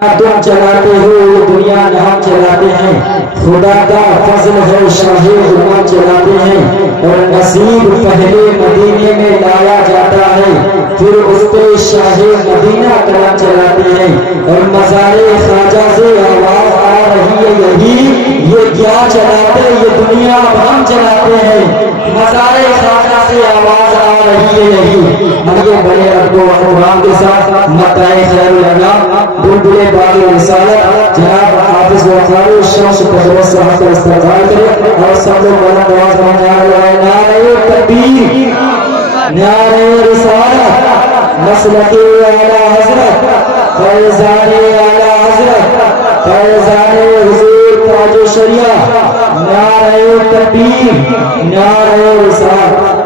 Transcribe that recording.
तुम चलाते हो ये दुनिया न हम चलाते हैं। खुदा का फजल है शाही उम्मत चलाते हैं। और नसीब पहले मदीने में लाया जाता है, फिर उस पे शाही मदीना कलम चलाते हैं। और मज़ारे ख्वाजा से आवाज आ रही है यही, ये क्या चलाते ये दुनिया अब हम चलाते हैं। मज़ारे ख्वाजा से आवाज आ रही है यही। आइए बड़े अरबो अहतराम के साथ मताए खैरुल अनाम बुलबुले बागी रिसालत जनाब हाफिज वफारुल शम्स तजरबा साहब का इस्तकबाल करें। और सब लोग बुलंद आवाज में नारे तकबीर, नारे रिसालत, मसलके आला हजरत, फैज़ाने आला हजरत, फैज़ाने हुजूर ताज शरिया, नारे तकबीर, नारे रिसालत।